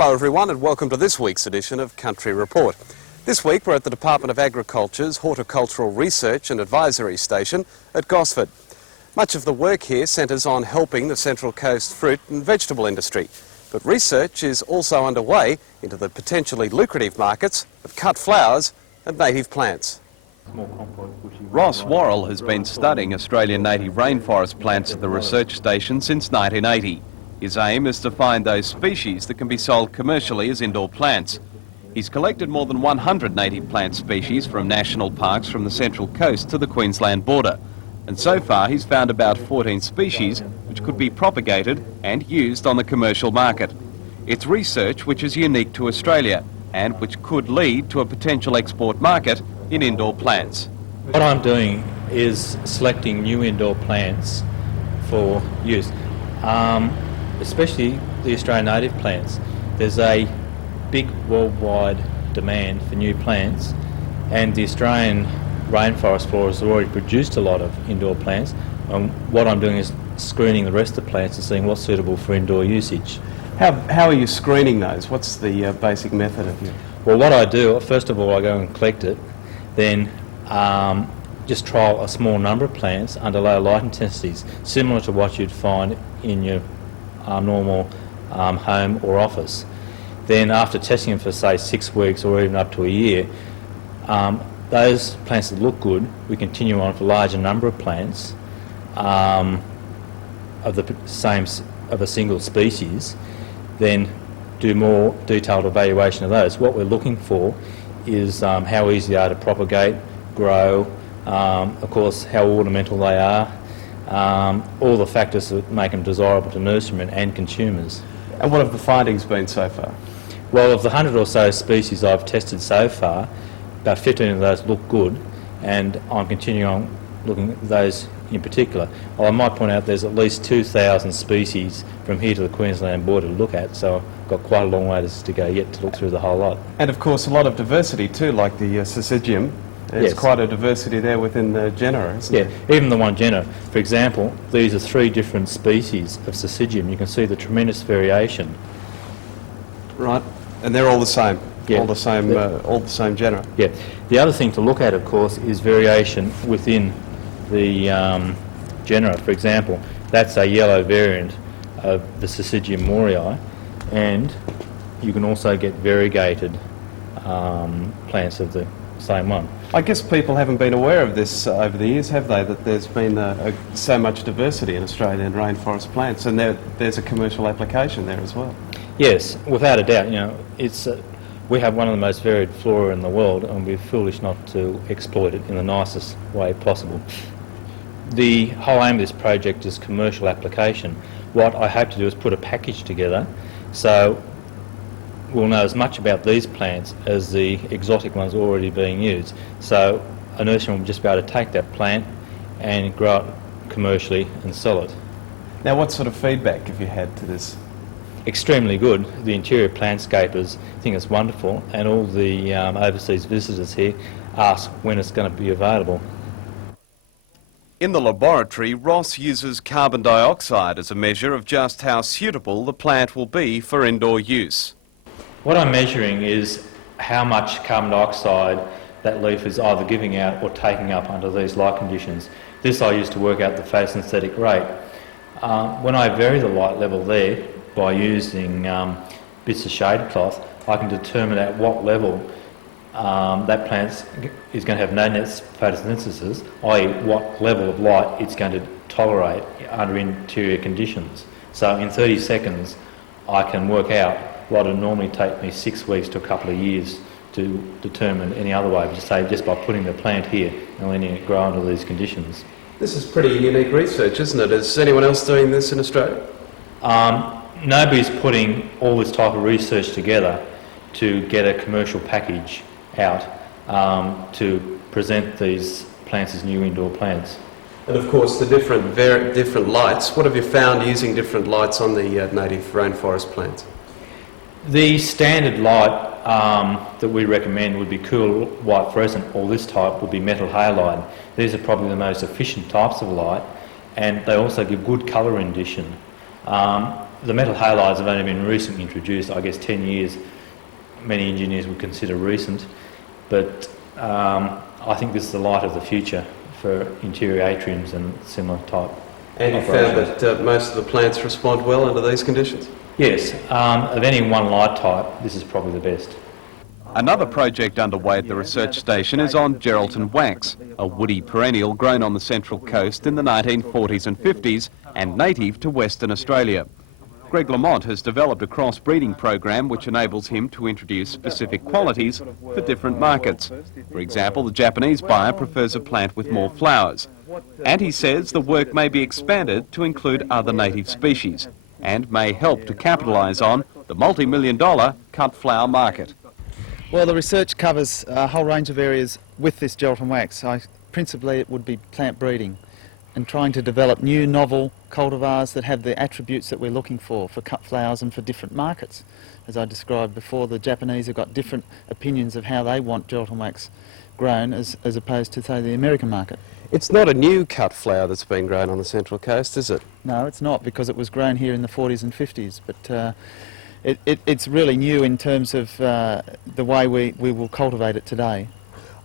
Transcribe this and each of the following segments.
Hello everyone and welcome to this week's edition of Country Report. This week we're at the Department of Agriculture's Horticultural Research and Advisory Station at Gosford. Much of the work here centres on helping the Central Coast fruit and vegetable industry, but research is also underway into the potentially lucrative markets of cut flowers and native plants. Ross Worrell has been studying Australian native rainforest plants at the research station since 1980. His aim is to find those species that can be sold commercially as indoor plants. He's collected more than 100 native plant species from national parks from the Central Coast to the Queensland border. And so far he's found about 14 species which could be propagated and used on the commercial market. It's research which is unique to Australia and which could lead to a potential export market in indoor plants. What I'm doing is selecting new indoor plants for use, especially the Australian native plants. There's a big worldwide demand for new plants, and the Australian rainforest flora has already produced a lot of indoor plants. What I'm doing is screening the rest of the plants and seeing what's suitable for indoor usage. How are you screening those? What's the basic method of you? Well, what I do, first of all, I go and collect it, then just trial a small number of plants under low light intensities, similar to what you'd find in your normal home or office. Then after testing them for say 6 weeks or even up to a year, those plants that look good, we continue on for a larger number of plants of a single species, then do more detailed evaluation of those. What we're looking for is how easy they are to propagate, grow, of course how ornamental they are, all the factors that make them desirable to nurserymen and consumers. And what have the findings been so far? Well, of the 100 or so species I've tested so far, about 15 of those look good, and I'm continuing on looking at those in particular. Well, I might point out there's at least 2,000 species from here to the Queensland border to look at, so I've got quite a long way to go yet to look through the whole lot. And of course a lot of diversity too, like the Syzygium. There's quite a diversity there within the genera, isn't there? Yeah, even the one genera. For example, these are 3 different species of Syzygium. You can see the tremendous variation. Right, and they're all the same. Yeah. All the same genera. Yeah. The other thing to look at, of course, is variation within the genera. For example, that's a yellow variant of the Syzygium morii, and you can also get variegated plants of the same one. I guess people haven't been aware of this over the years, have they? That there's been so much diversity in Australian rainforest plants, and there's a commercial application there as well. Yes, without a doubt. You know, it's we have one of the most varied flora in the world, and we're foolish not to exploit it in the nicest way possible. The whole aim of this project is commercial application. What I hope to do is put a package together so we'll know as much about these plants as the exotic ones already being used. So a nurseryman will just be able to take that plant and grow it commercially and sell it. Now, what sort of feedback have you had to this? Extremely good. The interior plantscapers think it's wonderful, and all the overseas visitors here ask when it's going to be available. In the laboratory, Ross uses carbon dioxide as a measure of just how suitable the plant will be for indoor use. What I'm measuring is how much carbon dioxide that leaf is either giving out or taking up under these light conditions. This I use to work out the photosynthetic rate. When I vary the light level there by using bits of shade cloth, I can determine at what level that plant is going to have no net photosynthesis, i.e. what level of light it's going to tolerate under interior conditions. So in 30 seconds I can work out what would normally take me 6 weeks to a couple of years to determine any other way, just by putting the plant here and letting it grow under these conditions. This is pretty unique research, isn't it? Is anyone else doing this in Australia? Nobody's putting all this type of research together to get a commercial package out to present these plants as new indoor plants. And of course the different lights. What have you found using different lights on the native rainforest plants? The standard light that we recommend would be cool white fluorescent, or this type would be metal halide. These are probably the most efficient types of light, and they also give good colour rendition. The metal halides have only been recently introduced, I guess 10 years. Many engineers would consider recent, but I think this is the light of the future for interior atriums and similar type. And you found that most of the plants respond well under these conditions? Yes, of any one light type, this is probably the best. Another project underway at the research station is on Geraldton wax, a woody perennial grown on the Central Coast in the 1940s and 50s and native to Western Australia. Greg Lamont has developed a cross-breeding program which enables him to introduce specific qualities for different markets. For example, the Japanese buyer prefers a plant with more flowers. And he says the work may be expanded to include other native species and may help to capitalise on the multi-million-dollar cut flower market. Well, the research covers a whole range of areas with this Geraldton wax. Principally, it would be plant breeding and trying to develop new, novel cultivars that have the attributes that we're looking for cut flowers and for different markets. As I described before, the Japanese have got different opinions of how they want Geraldton wax grown as opposed to, say, the American market. It's not a new cut flower that's been grown on the Central Coast, is it? No, it's not, because it was grown here in the 40s and 50s, but it's really new in terms of the way we will cultivate it today.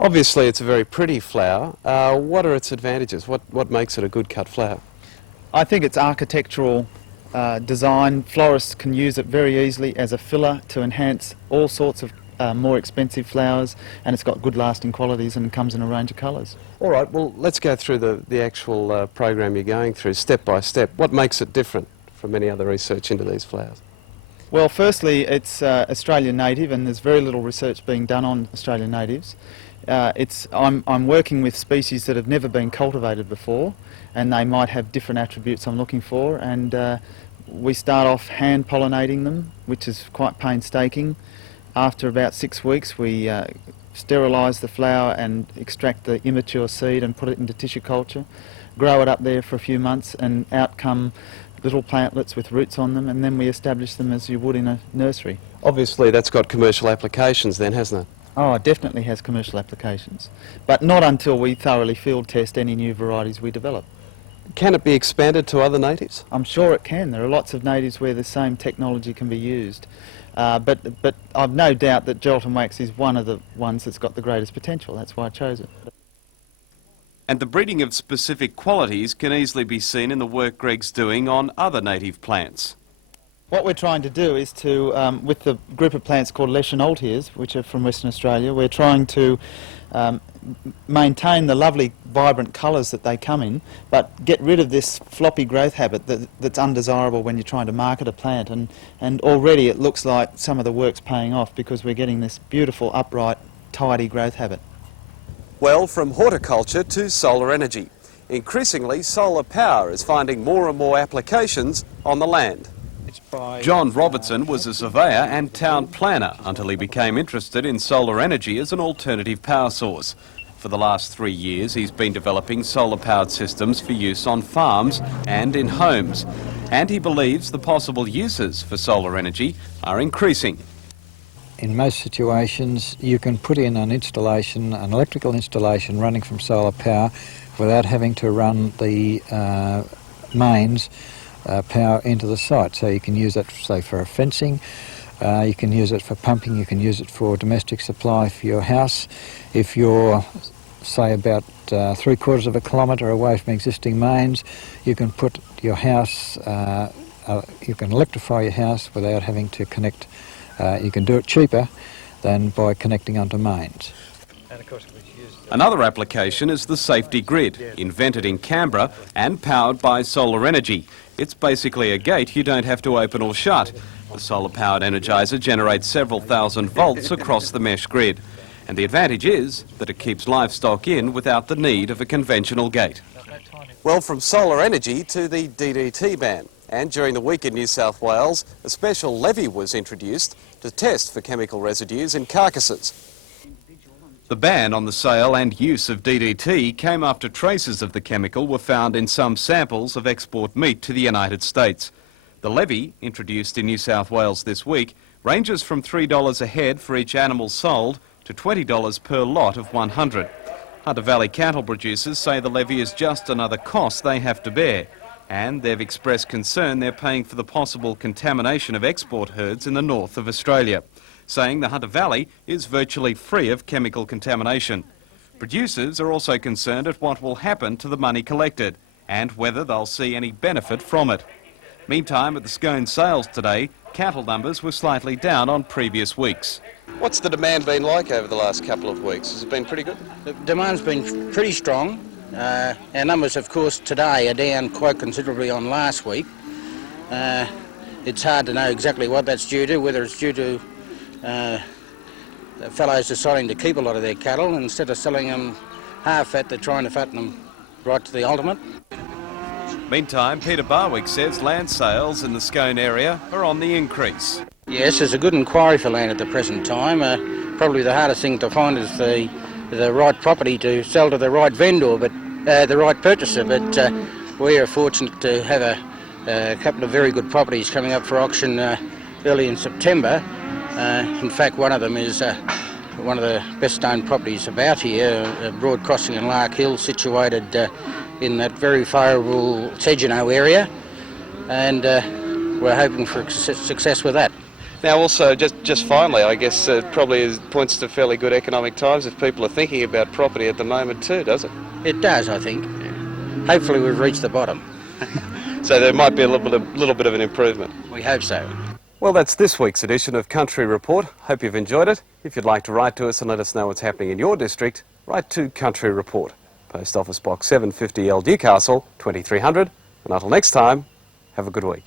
Obviously it's a very pretty flower. What are its advantages? What makes it a good cut flower? I think it's architectural design. Florists can use it very easily as a filler to enhance all sorts of more expensive flowers, and it's got good lasting qualities and comes in a range of colours. All right, well, let's go through the actual program you're going through step by step. What makes it different from any other research into these flowers? Well, firstly, it's Australian native, and there's very little research being done on Australian natives. I'm working with species that have never been cultivated before, and they might have different attributes I'm looking for, and we start off hand pollinating them, which is quite painstaking. After about 6 weeks, we sterilise the flower and extract the immature seed and put it into tissue culture, grow it up there for a few months, and out come little plantlets with roots on them, and then we establish them as you would in a nursery. Obviously that's got commercial applications then, hasn't it? Oh, it definitely has commercial applications, but not until we thoroughly field test any new varieties we develop. Can it be expanded to other natives? I'm sure it can. There are lots of natives where the same technology can be used, but I've no doubt that Geraldton wax is one of the ones that's got the greatest potential. That's why I chose it. And the breeding of specific qualities can easily be seen in the work Greg's doing on other native plants. What we're trying to do is to, with the group of plants called Leschenoltias, which are from Western Australia, we're trying to maintain the lovely vibrant colours that they come in, but get rid of this floppy growth habit that's undesirable when you're trying to market a plant, and already it looks like some of the work's paying off because we're getting this beautiful, upright, tidy growth habit. Well, from horticulture to solar energy. Increasingly, solar power is finding more and more applications on the land. John Robertson was a surveyor and town planner until he became interested in solar energy as an alternative power source. For the last 3 years, he's been developing solar-powered systems for use on farms and in homes. And he believes the possible uses for solar energy are increasing. In most situations, you can put in an electrical installation running from solar power without having to run the mains power into the site. So you can use that, say, for fencing, you can use it for pumping, you can use it for domestic supply for your house. If you're, say, about 3/4 of a kilometre away from existing mains, you can put your house, you can electrify your house without having to connect. You can do it cheaper than by connecting onto mains. Another application is the safety grid, invented in Canberra and powered by solar energy. It's basically a gate you don't have to open or shut. The solar-powered energiser generates several thousand volts across the mesh grid. And the advantage is that it keeps livestock in without the need of a conventional gate. Well, from solar energy to the DDT ban. And during the week in New South Wales, a special levy was introduced to test for chemical residues in carcasses. The ban on the sale and use of DDT came after traces of the chemical were found in some samples of export meat to the United States. The levy, introduced in New South Wales this week, ranges from $3 a head for each animal sold to $20 per lot of 100. Hunter Valley cattle producers say the levy is just another cost they have to bear. And they've expressed concern they're paying for the possible contamination of export herds in the north of Australia, saying the Hunter Valley is virtually free of chemical contamination. Producers are also concerned at what will happen to the money collected and whether they'll see any benefit from it. Meantime, at the scone sales today, cattle numbers were slightly down on previous weeks. What's the demand been like over the last couple of weeks? Has it been pretty good? The demand's been pretty strong. Our numbers, of course, today are down quite considerably on last week. It's hard to know exactly what that's due to, whether it's due to fellows deciding to keep a lot of their cattle. Instead of selling them half fat, they're trying to fatten them right to the ultimate. Meantime, Peter Barwick says land sales in the Scone area are on the increase. Yes, there's a good inquiry for land at the present time. Probably the hardest thing to find is the right property to sell to the right vendor, but the right purchaser. But we are fortunate to have a couple of very good properties coming up for auction early in September. In fact, one of them is one of the best known properties about here, Broad Crossing and Lark Hill, situated in that very favourable Segino area, and we're hoping for success with that. Now also, just finally, I guess probably points to fairly good economic times if people are thinking about property at the moment too, does it? It does, I think. Hopefully we've reached the bottom. So there might be a little bit of an improvement. We hope so. Well, that's this week's edition of Country Report. Hope you've enjoyed it. If you'd like to write to us and let us know what's happening in your district, write to Country Report, Post Office Box 750L, Newcastle, 2300. And until next time, have a good week.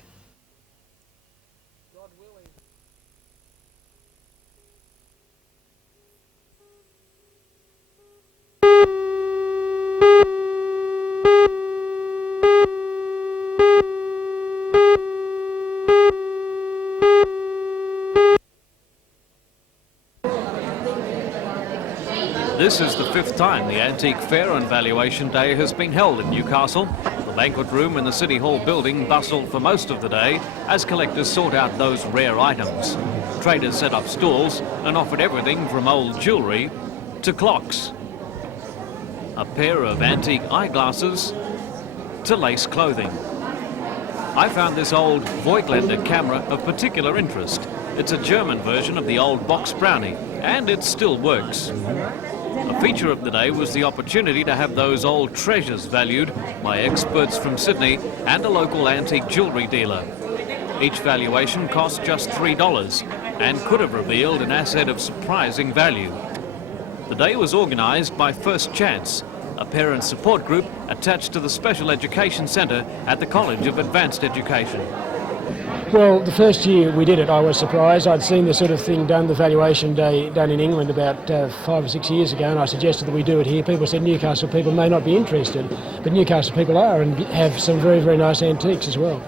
This is the fifth time the Antique Fair and Valuation Day has been held in Newcastle. The banquet room in the City Hall building bustled for most of the day as collectors sought out those rare items. Traders set up stalls and offered everything from old jewellery to clocks, a pair of antique eyeglasses to lace clothing. I found this old Voigtländer camera of particular interest. It's a German version of the old box brownie, and it still works. A feature of the day was the opportunity to have those old treasures valued by experts from Sydney and a local antique jewellery dealer. Each valuation cost just $3 and could have revealed an asset of surprising value. The day was organised by First Chance, a parent support group attached to the Special Education Centre at the College of Advanced Education. Well, the first year we did it, I was surprised. I'd seen this sort of thing done, the valuation day done in England about 5 or 6 years ago, and I suggested that we do it here. People said Newcastle people may not be interested, but Newcastle people are and have some very, very nice antiques as well.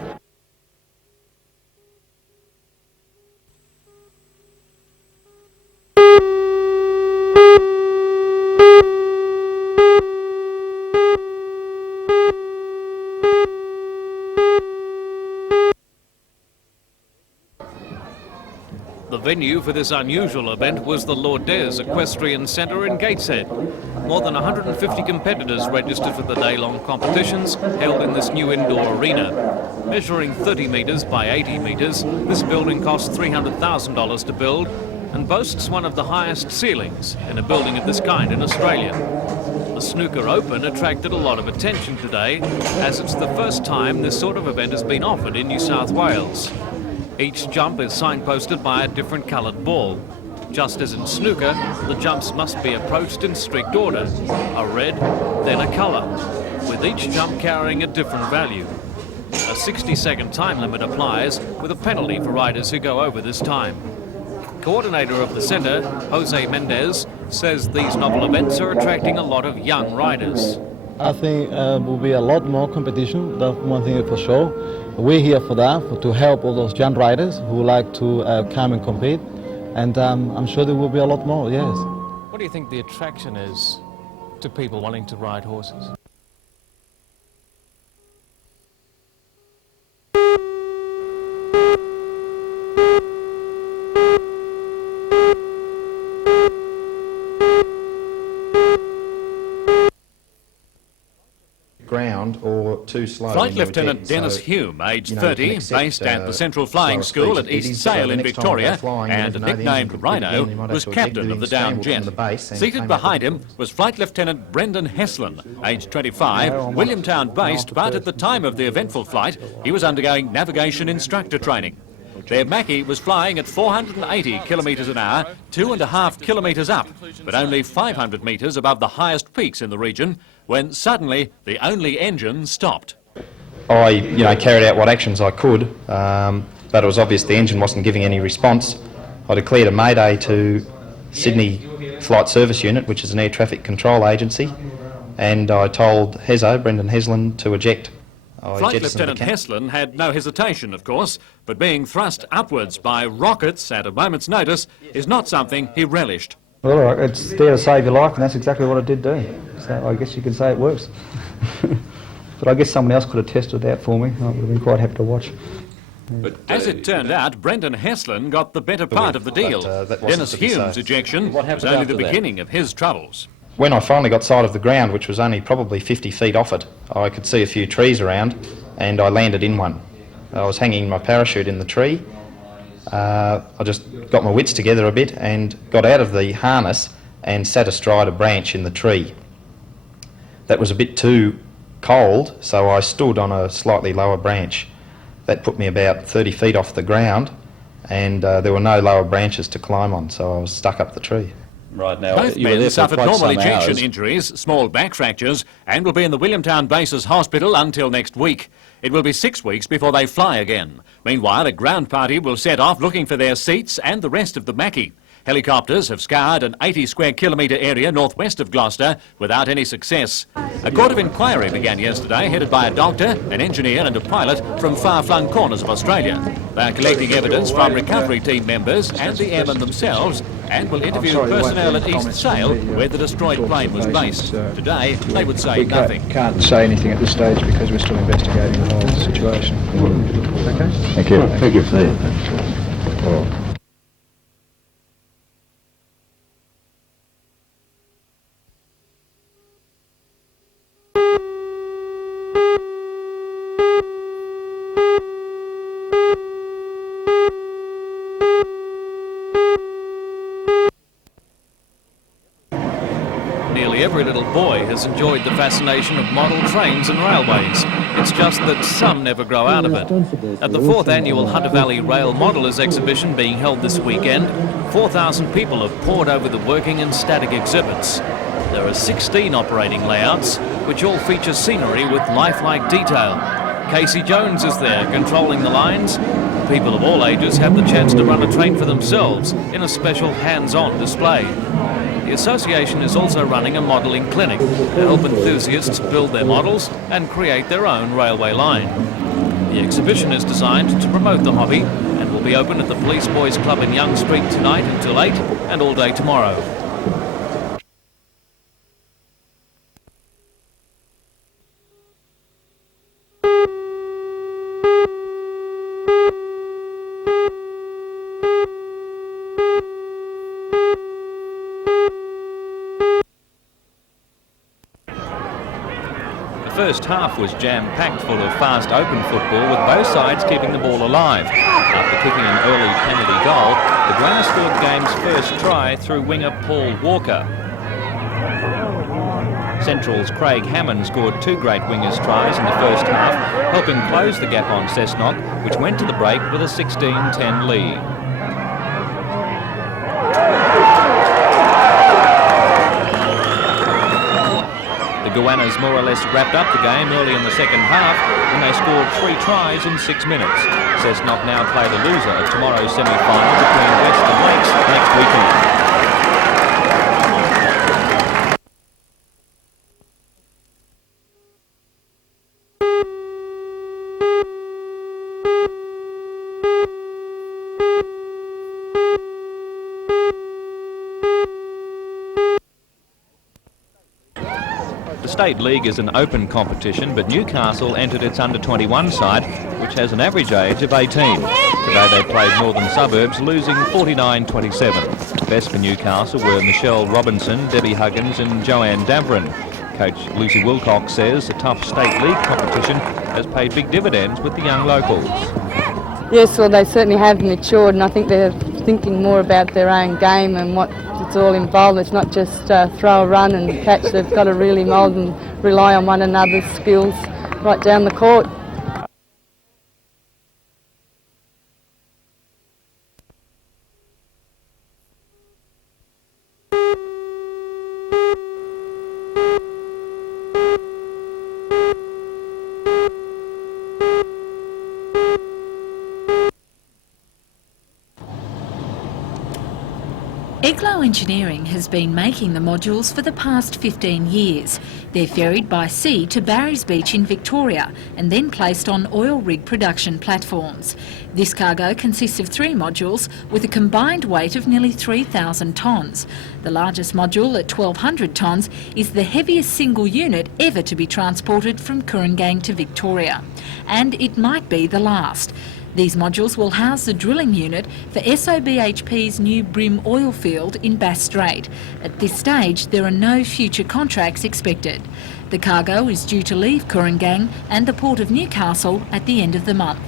The venue for this unusual event was the Lourdes Equestrian Centre in Gateshead. More than 150 competitors registered for the day-long competitions held in this new indoor arena. Measuring 30 metres by 80 metres, this building cost $300,000 to build and boasts one of the highest ceilings in a building of this kind in Australia. The Snooker Open attracted a lot of attention today, as it's the first time this sort of event has been offered in New South Wales. Each jump is signposted by a different coloured ball. Just as in snooker, the jumps must be approached in strict order, a red, then a colour, with each jump carrying a different value. A 60-second time limit applies, with a penalty for riders who go over this time. Coordinator of the centre, Jose Mendez, says these novel events are attracting a lot of young riders. I think will be a lot more competition, that's one thing for sure. We're here for that, to help all those young riders who like to come and compete, and I'm sure there will be a lot more, yes. What do you think the attraction is to people wanting to ride horses? Ground ground or too slow. Flight Lieutenant Dennis Hume, aged 30, based at the Central Flying School at East Sale in Victoria, and nicknamed Rhino, was captain of the down jet. Seated behind him was Flight Lieutenant Brendan Heslin, aged 25, Williamtown-based, but at the time of the eventful flight, he was undergoing navigation instructor training. Their Mackie was flying at 480 kilometres an hour, 2.5 kilometres up, but only 500 metres above the highest peaks in the region, when suddenly the only engine stopped. I, carried out what actions I could, but it was obvious the engine wasn't giving any response. I declared a mayday to Sydney Flight Service Unit, which is an air traffic control agency, and I told Brendan Heslin, to eject. Flight Lieutenant Heslin had no hesitation, of course, but being thrust upwards by rockets at a moment's notice is not something he relished. Well, it's there to save your life, and that's exactly what it did do. So I guess you could say it works. But I guess someone else could have tested that for me. I would have been quite happy to watch. But as it turned out, Brendan Heslin got the better part of the deal. Dennis Hume's ejection was only the beginning of his troubles. When I finally got sight of the ground, which was only probably 50 feet off it, I could see a few trees around, and I landed in one. I was hanging my parachute in the tree. I just got my wits together a bit and got out of the harness and sat astride a branch in the tree. That was a bit too cold, so I stood on a slightly lower branch. That put me about 30 feet off the ground, and there were no lower branches to climb on, so I was stuck up the tree. Right, now, both men suffered normal ejection injuries, small back fractures, and will be in the Williamtown Base's hospital until next week. It will be 6 weeks before they fly again. Meanwhile, a ground party will set off looking for their seats and the rest of the Mackie. Helicopters have scoured an 80 square kilometre area northwest of Gloucester without any success. A court of inquiry began yesterday, headed by a doctor, an engineer and a pilot from far-flung corners of Australia. They are collecting evidence from recovery team members and the airmen themselves, and will interview personnel at East Sale, where the destroyed plane was based. Today, they would say nothing. Can't say anything at this stage because we're still investigating the whole situation. Okay? Thank you. Thank you for that. Nearly every little boy has enjoyed the fascination of model trains and railways. It's just that some never grow out of it. At the 4th annual Hunter Valley Rail Modelers exhibition being held this weekend, 4,000 people have poured over the working and static exhibits. There are 16 operating layouts, which all feature scenery with lifelike detail. Casey Jones is there controlling the lines. People of all ages have the chance to run a train for themselves in a special hands-on display. The association is also running a modelling clinic to help enthusiasts build their models and create their own railway line. The exhibition is designed to promote the hobby and will be open at the Police Boys Club in Young Street tonight until 8 and all day tomorrow. The first half was jam-packed full of fast open football, with both sides keeping the ball alive. After kicking an early penalty goal, the Gunners scored the game's first try through winger Paul Walker. Central's Craig Hammond scored 2 great wingers' tries in the first half, helping close the gap on Cessnock, which went to the break with a 16-10 lead. The Goannas more or less wrapped up the game early in the second half when they scored 3 tries in 6 minutes. Cessnock now play the loser of tomorrow's semi-final between West and Lakes next weekend. The State League is an open competition, but Newcastle entered its under-21 side, which has an average age of 18. Today they played Northern Suburbs, losing 49-27. Best for Newcastle were Michelle Robinson, Debbie Huggins and Joanne Davrin. Coach Lucy Wilcox says the tough state league competition has paid big dividends with the young locals. Yes, well, they certainly have matured, and I think they're thinking more about their own game and what it's all involved. It's not just throw a run and catch. They've got to really mould and rely on one another's skills right down the court. Eglo Engineering has been making the modules for the past 15 years. They're ferried by sea to Barry's Beach in Victoria and then placed on oil rig production platforms. This cargo consists of 3 modules with a combined weight of nearly 3,000 tonnes. The largest module at 1,200 tonnes is the heaviest single unit ever to be transported from Kurrangong to Victoria. And it might be the last. These modules will house the drilling unit for SOBHP's new Brim oil field in Bass Strait. At this stage, there are no future contracts expected. The cargo is due to leave Kurrangong and the Port of Newcastle at the end of the month.